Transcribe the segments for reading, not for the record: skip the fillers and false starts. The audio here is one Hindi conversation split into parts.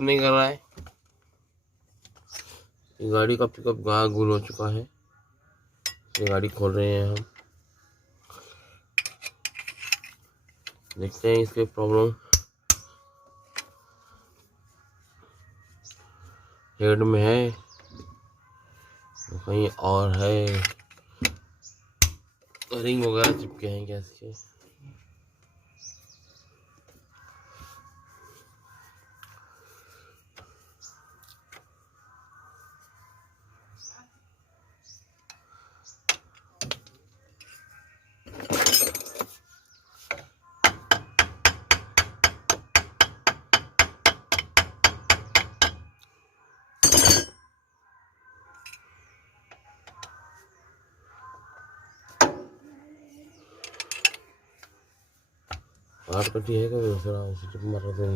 नहीं कर रहा है। गाड़ी का पिकअप गायब गुल हो चुका है। ये गाड़ी खोल रहे हैं हम, देखते हैं इसके प्रॉब्लम। हेड में है कहीं और है, रिंग वगैरह चिपके हैं गैस के। आठ कटी है क्या दूसरा उसी मार दे।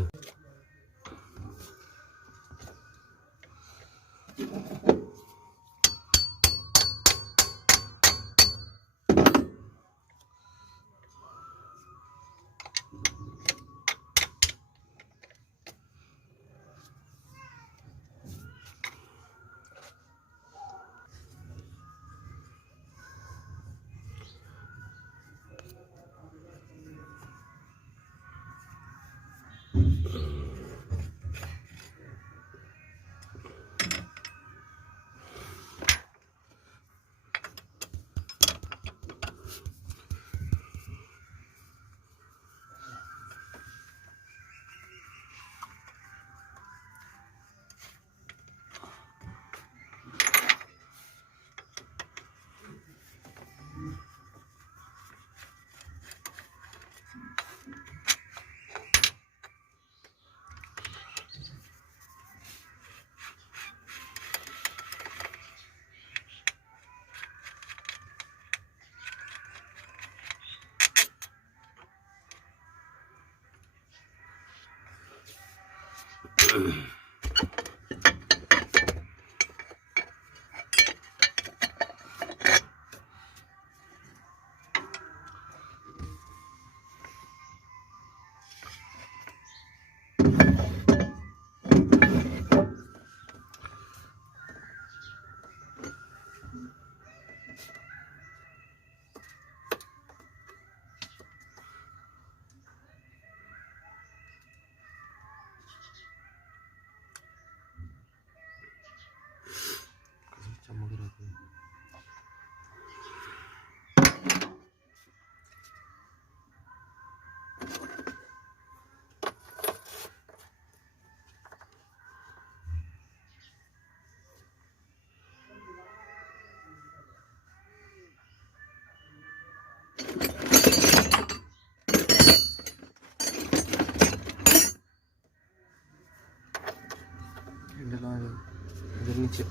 इधर नीचे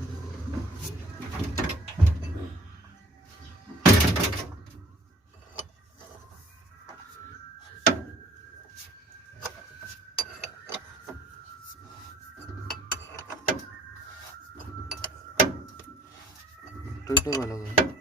टूटने वाला है।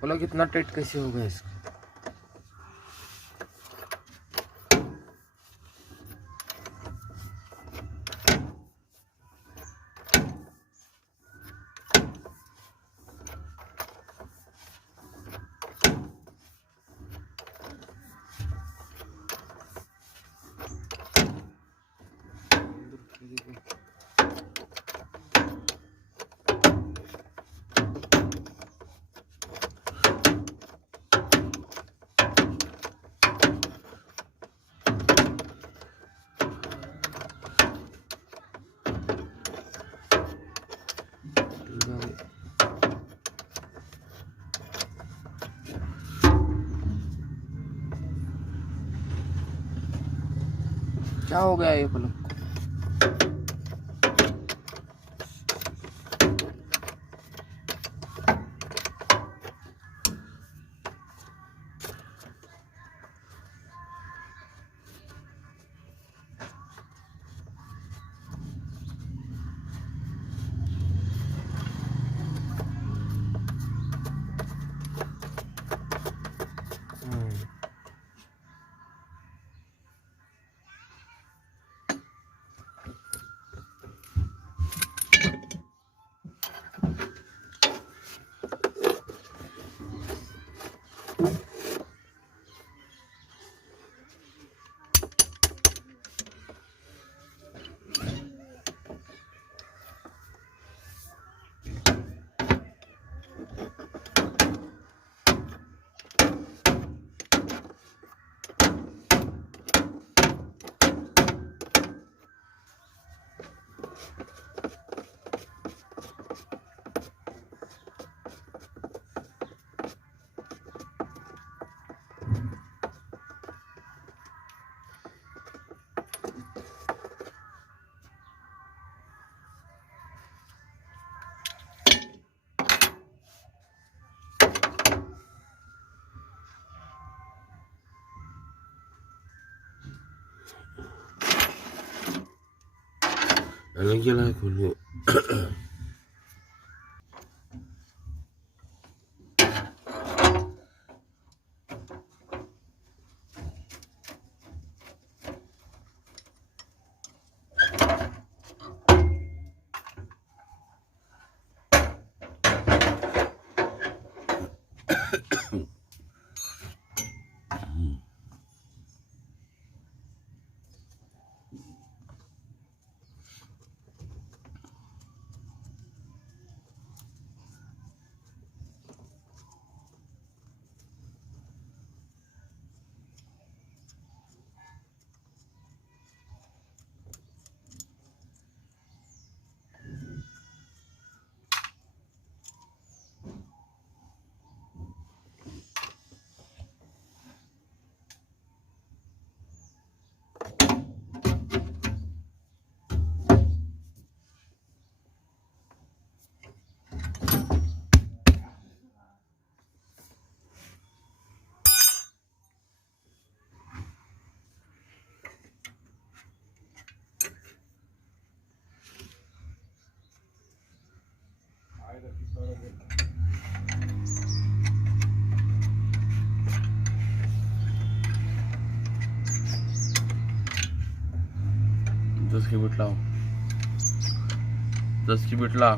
बोला कितना टाइट कैसे होगा इसका। क्या हो गया ये पलक को? अलग जला खोलो। दस की बिट लाओ, 10 की बिट ला।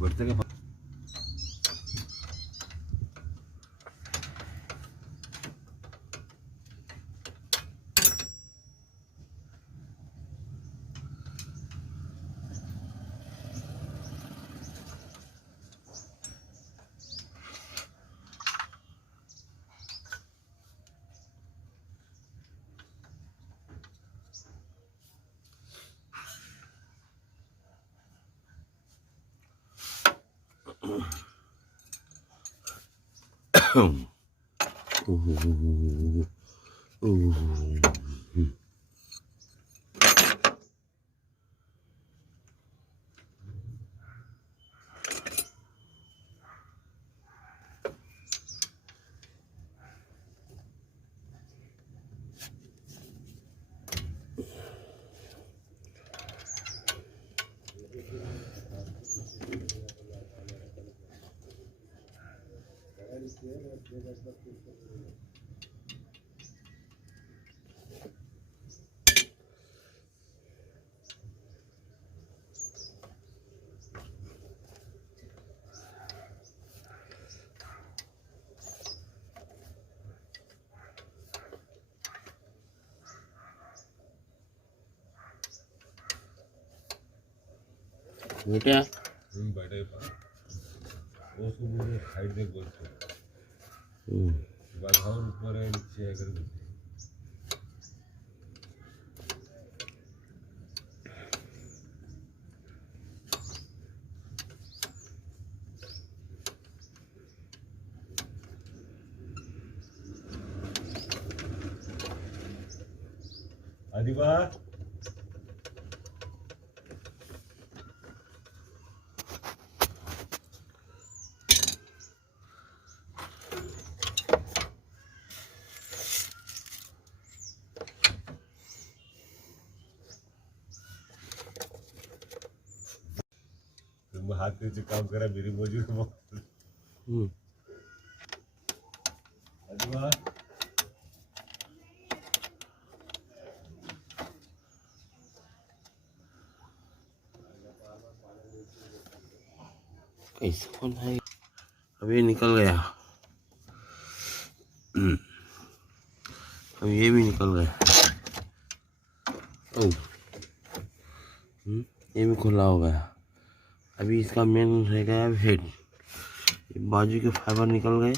बढ़ते के बेटा बैठे उसको हाइट देख बोलते बाघावर ऊपर है नीचे है करके आदिबा तुम्ही हातीचे काम करा मेरी मजूर मग आदिबा कैसा कौन है? अब ये निकल गया। अब ये भी निकल गया। ओ, ये भी खुला हो गया। अभी इसका मेन रह गया हेड। ये बाजू के फाइबर निकल गए,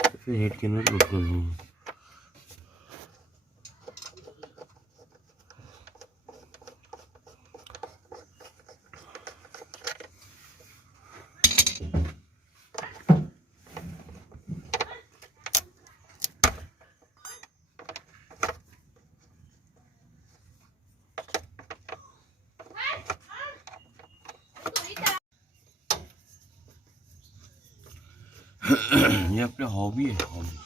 फिर हेड के अंदर लुट कर देंगे। ये अपने हॉबी है, हॉबी।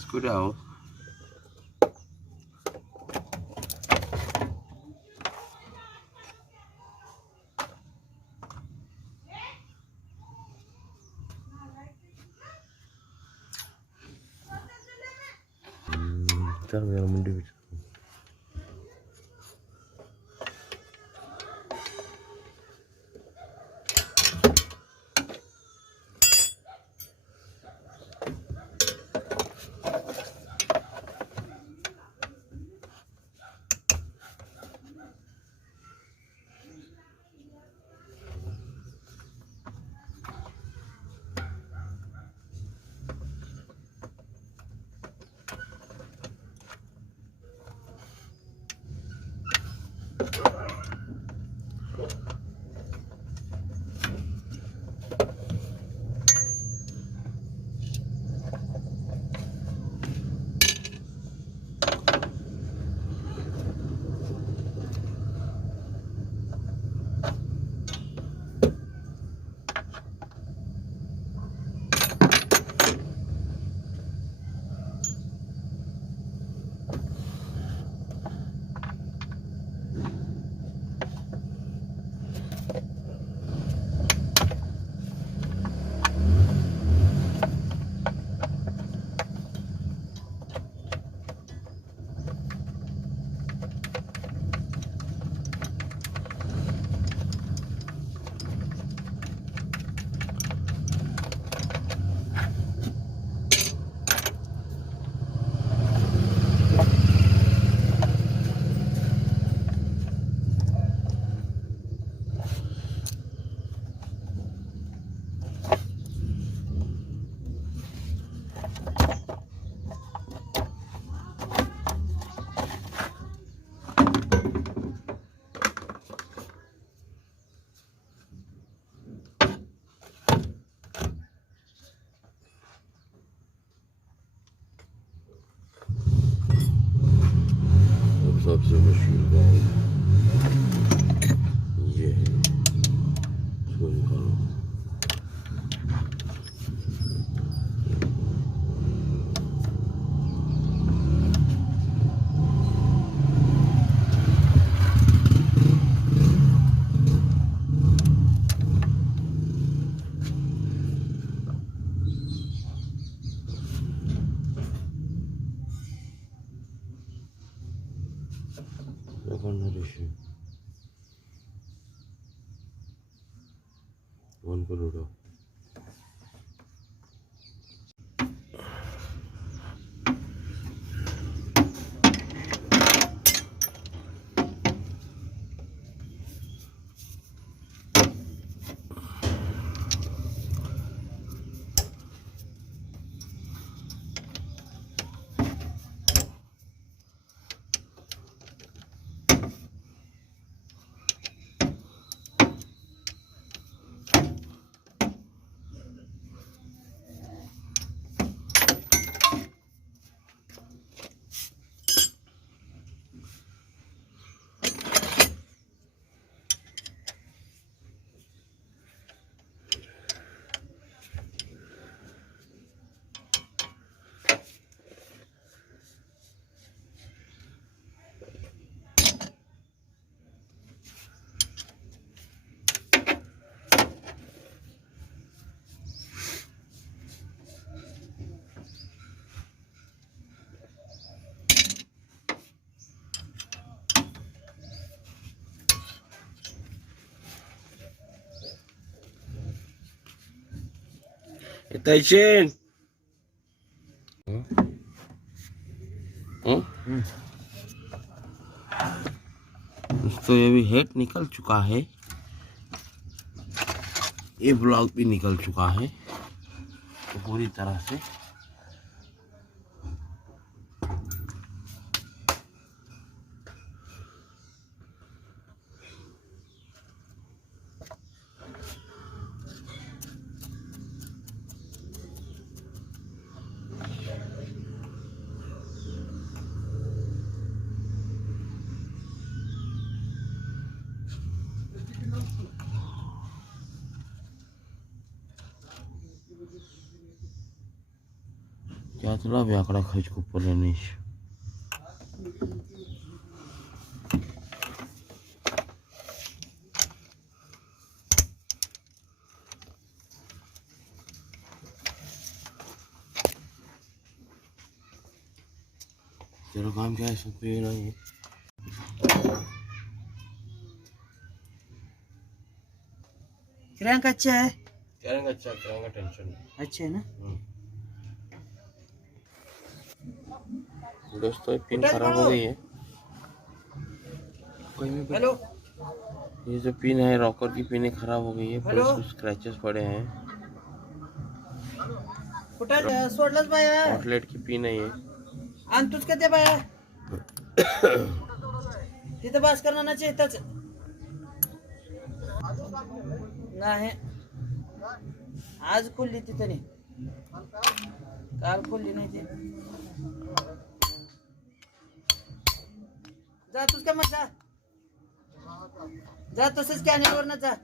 Screw down. चल मेरा मुंडी भी सबसे मशहूर गाँव ये है, इसको निकालो। कॉर्नर इशू ऑन करो दो। Attention. दोस्तों ये भी हेड निकल चुका है, ये ब्लॉक भी निकल चुका है तो पूरी तरह से। त्यातला व्याकडा खर्च खूप नाही। तेरा काम क्या है, सब पे नहीं किराया अच्छा है, करेंगे। अच्छा करेंगे, टेंशन नहीं। अच्छा है ना। दोस्तों ये पिन खराब हो गई है। हेलो, ये जो पिन है रॉकर की पिन खराब हो गई है, पूरे कुछ स्क्रैचेस पड़े हैं। कुठं सोडलंच बाया, आउटलेट की पिन है ये। आणि तूच का ते बाया तिथं बास करणार ना इथंच नाही। आज खोलली तिथं नाही, काल खोलली नाही ती। जा तूच का मग जा तसंच कॅनेलवर ना जा।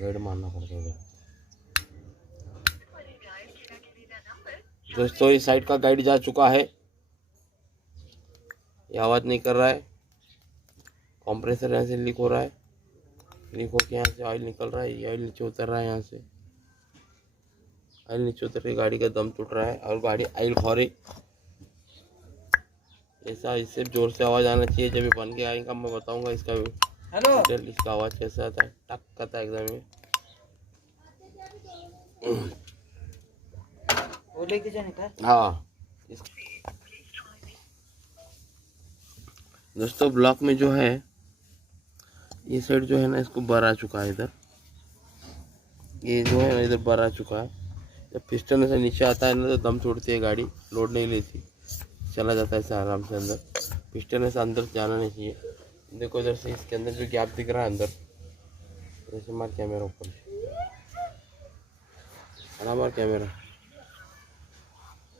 गाइड मारना पड़ता है दोस्तों। इस साइड का गाइड जा चुका है, ये आवाज़ नहीं कर रहा है। कंप्रेसर यहाँ से लीक हो रहा है, लीक होकर यहाँ से ऑयल निकल रहा है। ये ऑयल नीचे उतर रहा है, यहाँ से ऑयल नीचे उतर के गाड़ी का दम टूट रहा है और गाड़ी ऑयल खो रही। ऐसा इससे जोर से आवाज़ आना चाहिए। जब ये बन के आएगा मैं बताऊंगा इसका हेलो, इसका आवाज़ कैसा आता है। टक करता है एकदम ये। वो लेके जाने का। हाँ दोस्तों, ब्लॉक में जो है ये साइड जो है ना, इसको बर आ चुका है। इधर ये जो है ना, इधर बर आ चुका है। जब पिस्टन से नीचे आता है ना तो दम छोड़ती है गाड़ी, लोड नहीं लेती, चला जाता है ऐसे आराम से अंदर। पिस्टन से अंदर जाना नहीं चाहिए। देखो इधर से इसके अंदर जो गैप दिख रहा है अंदर, जैसे मार कैमरा ऊपर से, मार कैमरा।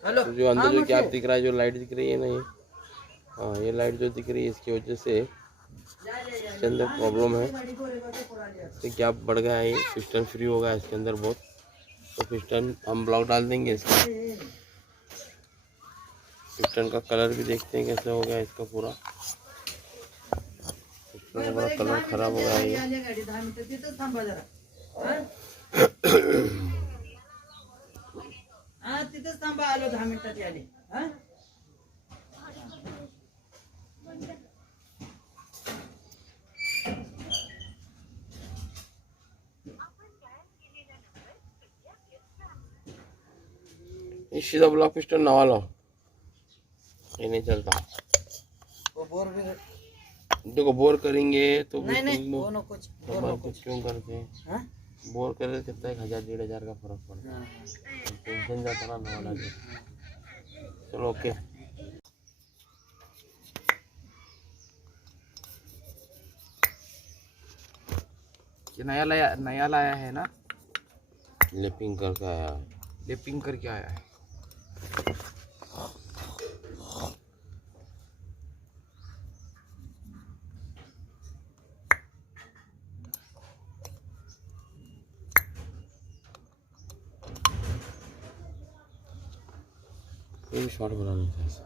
हेलो तो जो अंदर जो हाँ, गैप मुझे। दिख रहा है, जो लाइट दिख रही है ना, ये हाँ ये लाइट जो दिख रही है इसकी वजह से इसके अंदर प्रॉब्लम है। तो गैप बढ़ गया है, ये पिस्टन फ्री हो गया है इसके अंदर बहुत। तो पिस्टन हम ब्लॉक डाल देंगे इसका। पिस्टन का कलर भी देखते हैं कैसे हो गया इसका पूरा। पिस्टन का पूरा कलर खराब हो गया है ये। हा तिथेच थांबा, आलो 10 मिनिटात आले. हा ये सीधा ब्लॉक पिस्टन नवा लो, ये नहीं चलता। वो बोर भी देखो बोर करेंगे तो भी नहीं नहीं तुम वो नको बोर लोग नको. क्यों करते हैं? हाँ बोर करे तो कितना 1000-1500 का फर्क पड़ता है। टेंशन जाता ना नवा डाले। चलो ओके। ये नया लाया है ना, लिपिंग करके आया है। लिपिंग करके आया है। ये भी शॉर्ट बनाना था ऐसा।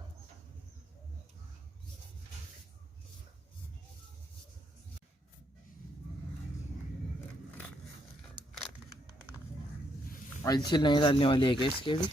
ऑयल सील नहीं डालने वाली है क्या इसके भी?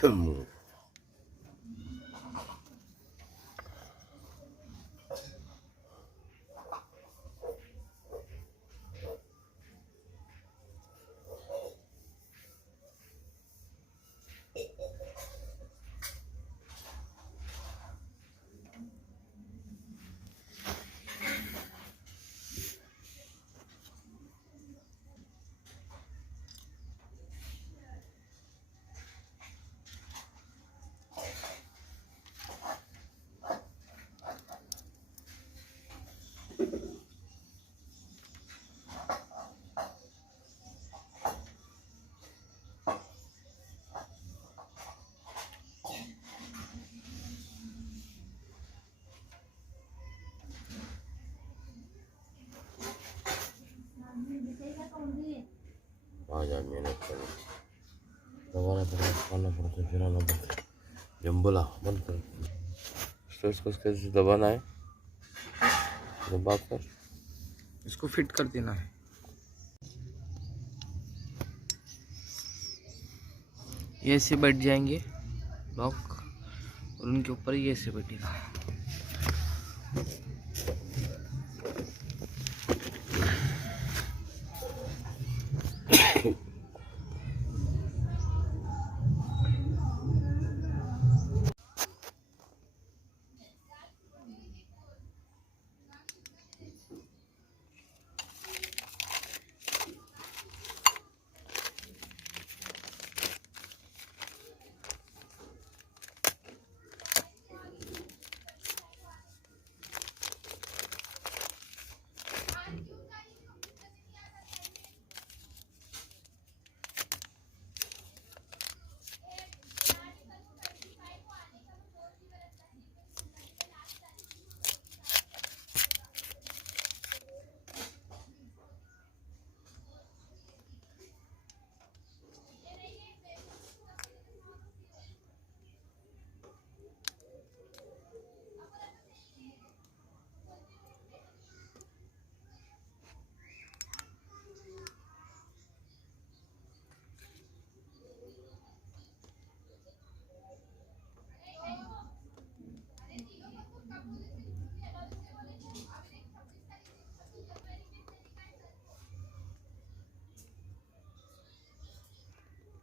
हम्म। आ जा मेहनत करो, दबाना पड़ता, खाना पड़ता, फिराना पड़ता। जम्बुला बंद कर, इसको इसको दबाना है। दबा कर इसको फिट कर देना है। ये ऐसे बैठ जाएंगे लॉक, और उनके ऊपर ये ऐसे बैठेगा।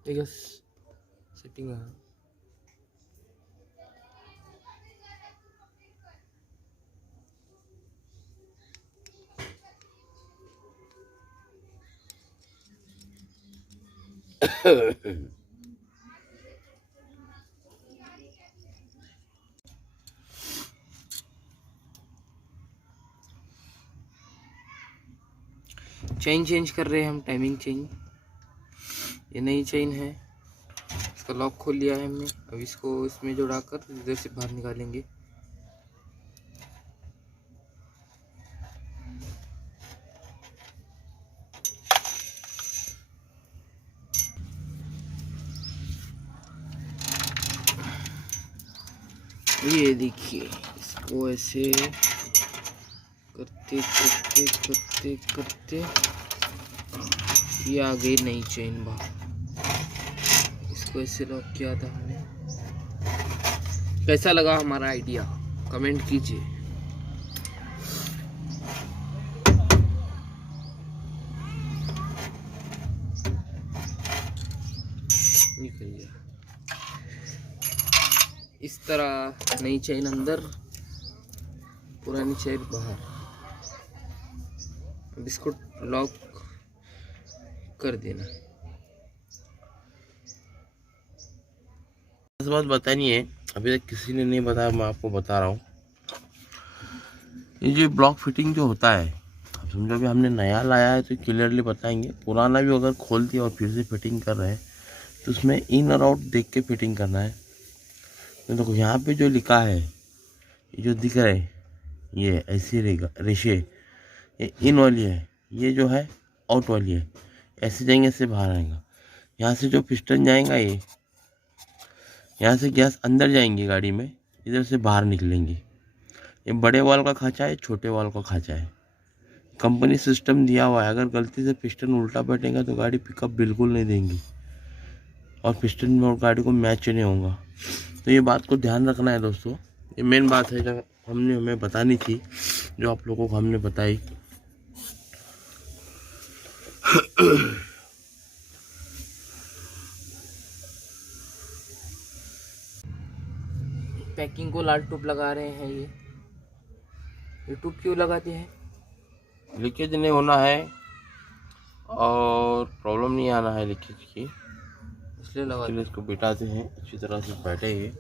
ठीक है, सेटिंग है। चेन चेंज कर रहे हैं हम, टाइमिंग चेंज। ये नई चेन है, इसका लॉक खोल लिया है हमने। अब इसको इसमें जोड़ाकर इधर से बाहर निकालेंगे। ये देखिए, इसको ऐसे करते करते करते करते ये आ गई नई चेन बाहर। इसको ऐसे लॉक किया था हमने। कैसा लगा हमारा आइडिया, कमेंट कीजिए। निकल गया। इस तरह नई चेन अंदर, पुरानी चेन बाहर। अब इसको लॉक कर देना। इस बात बतानी है, अभी तक किसी ने नहीं बताया, मैं आपको बता रहा हूँ। ये जो ब्लॉक फिटिंग जो होता है, अब समझो भी हमने नया लाया है तो क्लियरली बताएंगे। पुराना भी अगर खोल दिया और फिर से फिटिंग कर रहे हैं तो उसमें इन और आउट देख के फिटिंग करना है। तो देखो यहाँ पे जो लिखा है, ये जो दिख रहा है, ये ऐसी रहेगा रेशे, ये इन वाली है, ये जो है आउट वाली है। ऐसे जाएंगे, ऐसे बाहर आएगा। यहाँ से जो पिस्टन जाएगा, ये यहाँ से गैस अंदर जाएंगी गाड़ी में, इधर से बाहर निकलेंगी। ये बड़े वाल का खाँचा है, छोटे वाल का खाँचा है। कंपनी सिस्टम दिया हुआ है, अगर गलती से पिस्टन उल्टा बैठेगा तो गाड़ी पिकअप बिल्कुल नहीं देंगी और पिस्टन में और गाड़ी को मैच नहीं होगा। तो ये बात को ध्यान रखना है दोस्तों। ये मेन बात है जो हमें बतानी थी, जो आप लोगों को हमने बताई। पैकिंग को लाल टूप लगा रहे हैं। ये टूप क्यों लगाते हैं? लीकेज नहीं होना है और प्रॉब्लम नहीं आना है लीकेज की, इसलिए लगा। इसको बिठाते हैं अच्छी तरह से बैठे ये।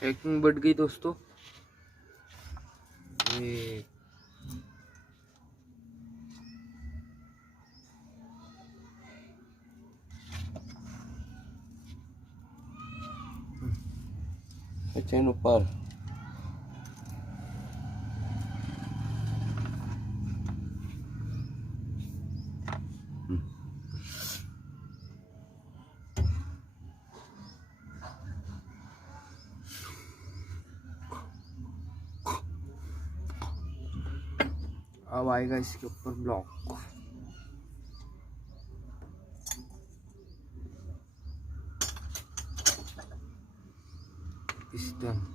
पैकिंग बढ़ गई दोस्तों। ये चैन ऊपर। अब आएगा इसके ऊपर ब्लॉक। पिस्टन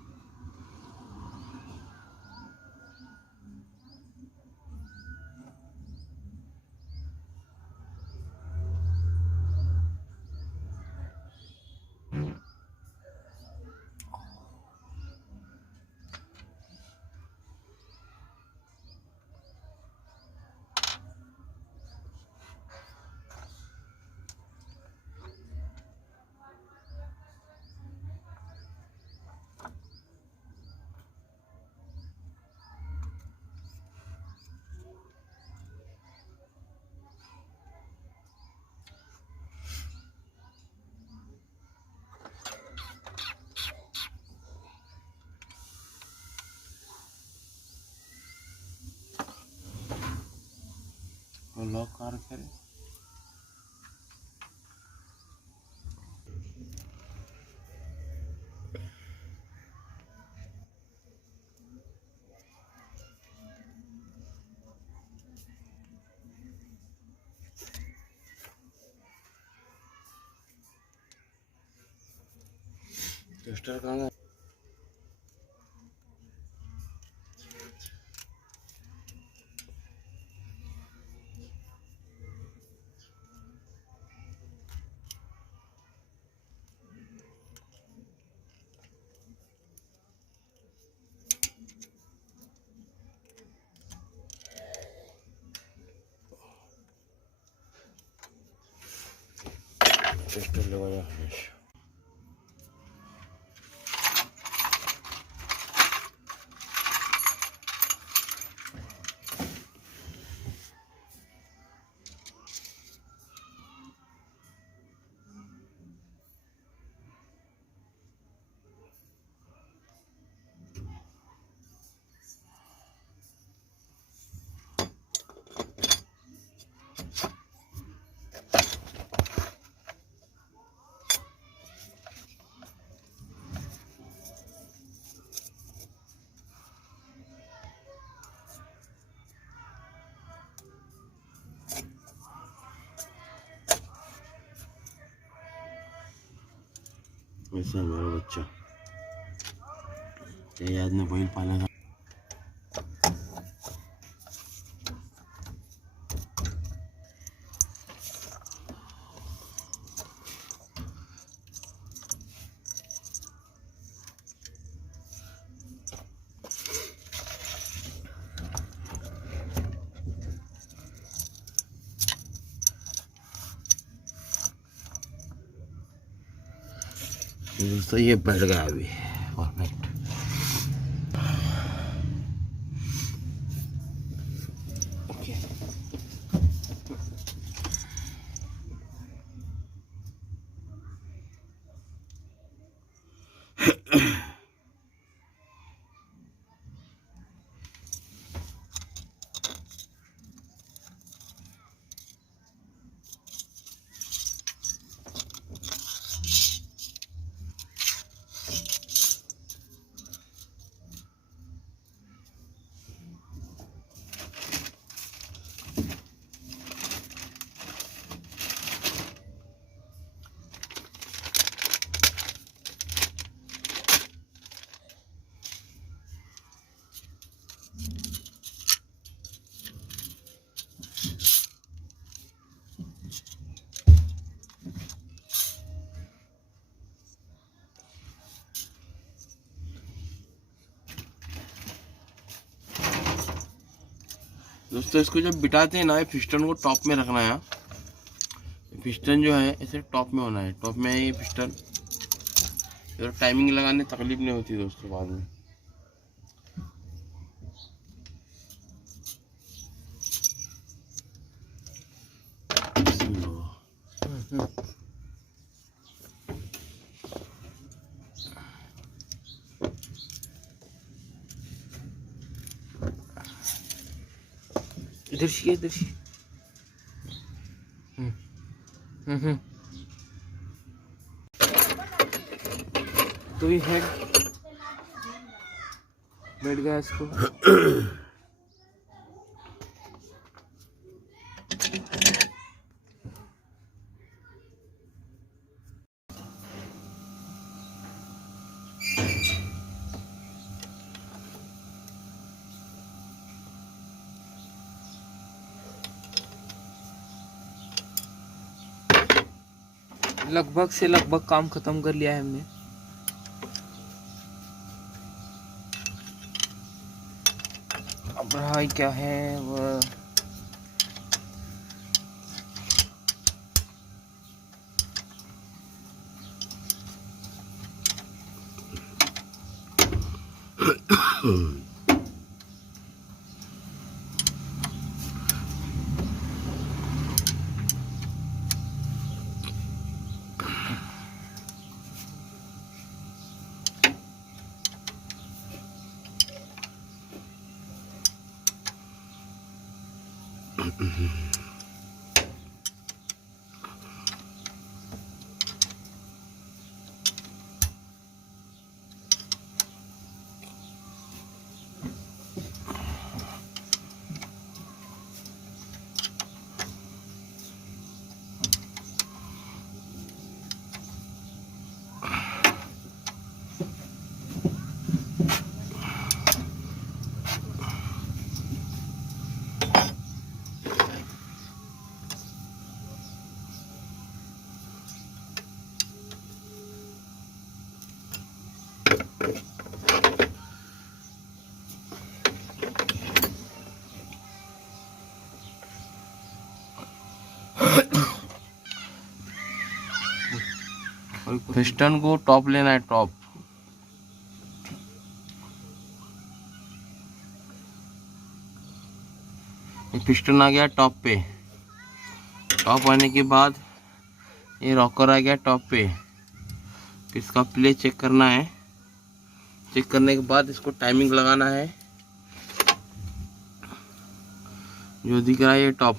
लॉक कार करे। टेस्टर कहाँ है? टेस्टर लगाया हमेशा। वैसा है मेरा बच्चा। ये याद ने बैल पाला था। दोस्तों ये बैठ गया अभी परफेक्ट। दोस्तों इसको जब बिठाते हैं ना, पिस्टन को टॉप में रखना है। पिस्टन जो है ऐसे टॉप में होना है। टॉप में ये पिस्टन, इधर टाइमिंग लगाने तकलीफ नहीं होती दोस्तों बाद में। इधर से इधर से। हम्म। तो ये हेड बैठ गया इसको। लगभग से लगभग काम खत्म कर लिया है हमने। अब रहा क्या है वह पिस्टन को टॉप लेना है, टॉप। पिस्टन आ गया टॉप पे। टॉप आने के बाद ये रॉकर आ गया टॉप पे। इसका प्ले चेक करना है। चेक करने के बाद इसको टाइमिंग लगाना है। जो दिख रहा है ये टॉप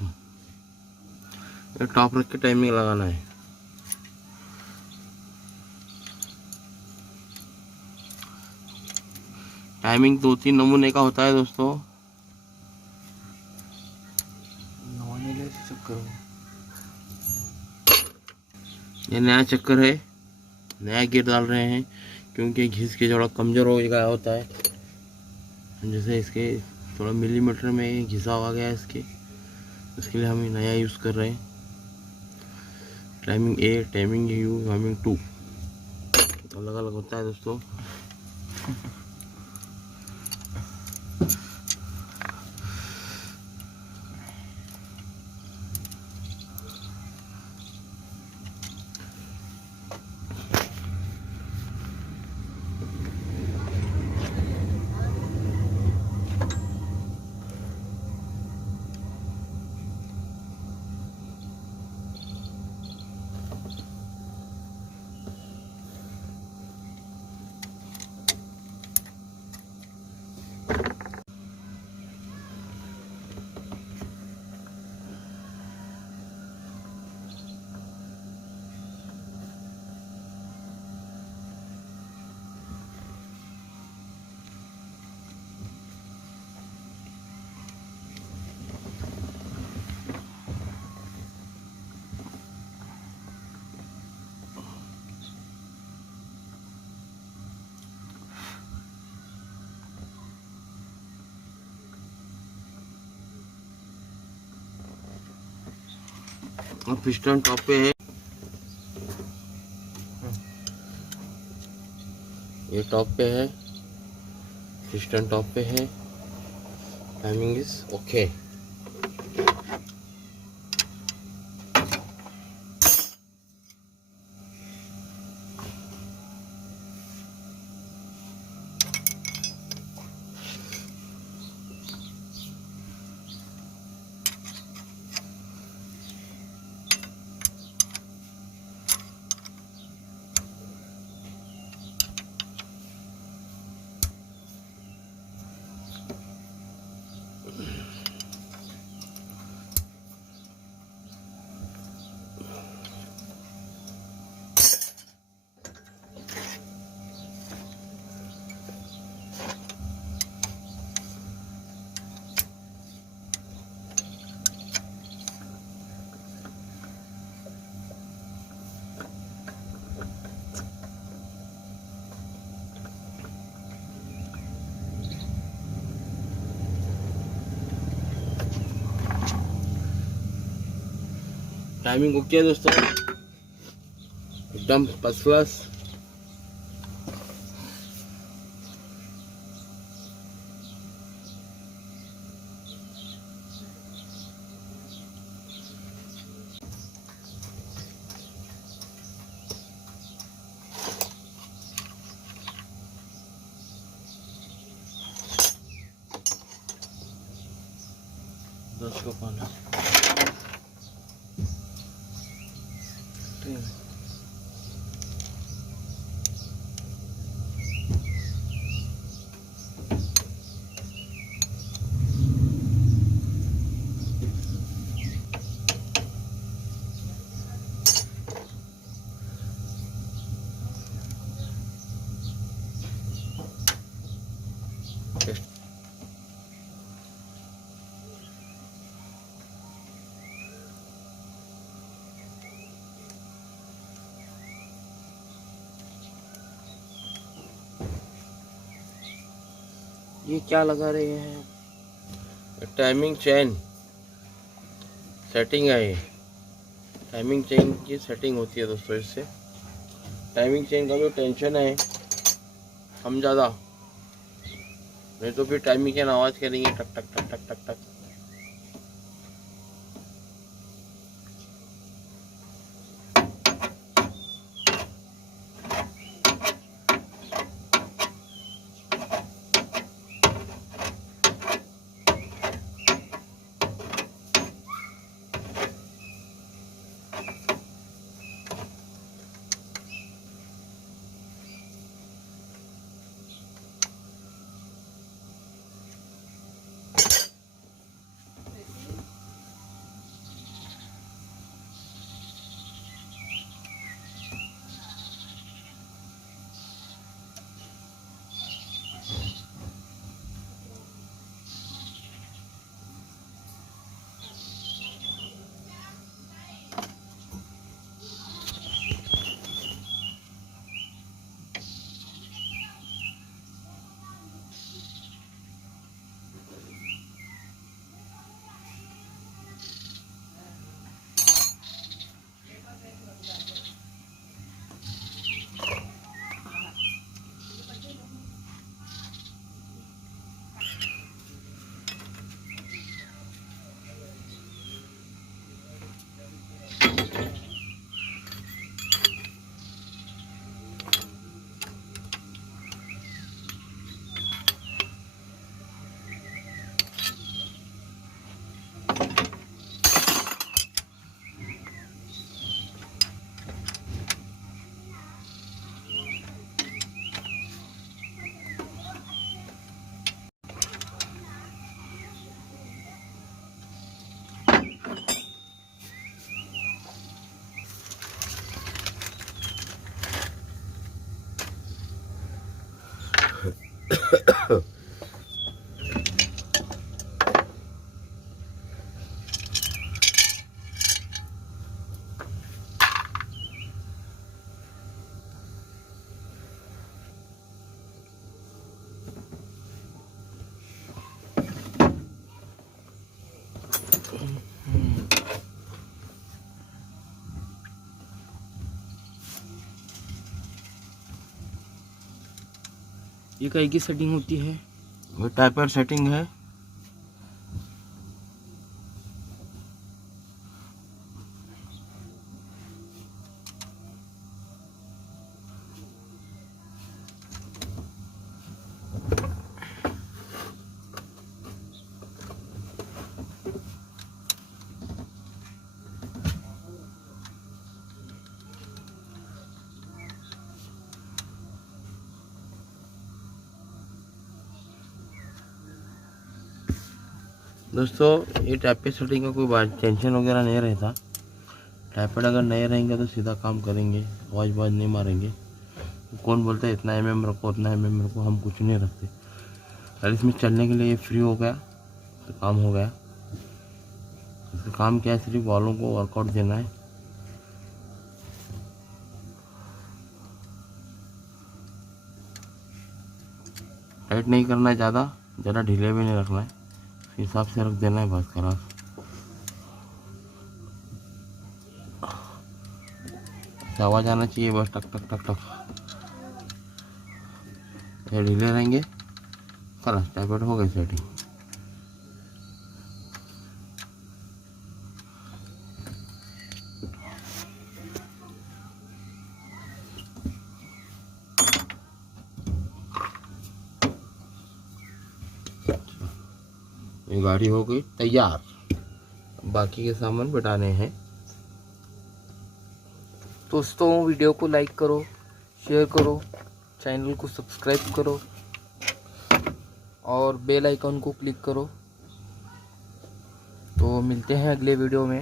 रख के टाइमिंग लगाना है। टाइमिंग 2-3 नमूने का होता है दोस्तों। ये नया चक्कर है, नया गियर डाल रहे हैं क्योंकि घिस के थोड़ा कमज़ोर हो गया होता है। जैसे इसके थोड़ा मिलीमीटर में घिसा हुआ गया है इसके, उसके लिए हम नया यूज़ कर रहे हैं। Timing A, timing you, timing 2 अलग अलग होता है दोस्तों। अब पिस्टन टॉप पे है, ये टॉप पे है, पिस्टन टॉप पे है। Timing is okay. Timing okay है दोस्तों, एकदम फर्स्ट क्लास। दोस्तों पाना ये क्या लगा रहे हैं? टाइमिंग चेन सेटिंग है। ये टाइमिंग चेन की सेटिंग होती है दोस्तों। इससे टाइमिंग चेन का जो टेंशन है हम ज़्यादा, नहीं तो फिर टाइमिंग चेन आवाज़ करेंगे टक टक टक टक टक टक। ये कहीं की सेटिंग होती है? वो टाइपर सेटिंग है। दोस्तों ये टाइपर सेटिंग का कोई बात टेंशन वगैरह नहीं रहता। टाइपर अगर नहीं रहेंगे तो सीधा काम करेंगे, आवाज़ नहीं मारेंगे। कौन बोलता है इतना mm रखो उतना mm रखो, हम कुछ नहीं रखते। अगर इसमें चलने के लिए ये फ्री हो गया तो काम हो गया। इसका काम क्या है, सिर्फ वालों को वर्कआउट देना है। टाइट नहीं करना है, ज़्यादा ढीले भी नहीं रखना है, हिसाब से रख देना है बस खलास। आवाज़ आना चाहिए बस, टक टक टक टक। ये ढीले रहेंगे, खलास टैबलेट हो गई सेटिंग। ये गाड़ी हो गई तैयार, बाकी के सामान बिठाने हैं। दोस्तों वीडियो को लाइक करो, शेयर करो, चैनल को सब्सक्राइब करो और बेल आइकन को क्लिक करो। तो मिलते हैं अगले वीडियो में।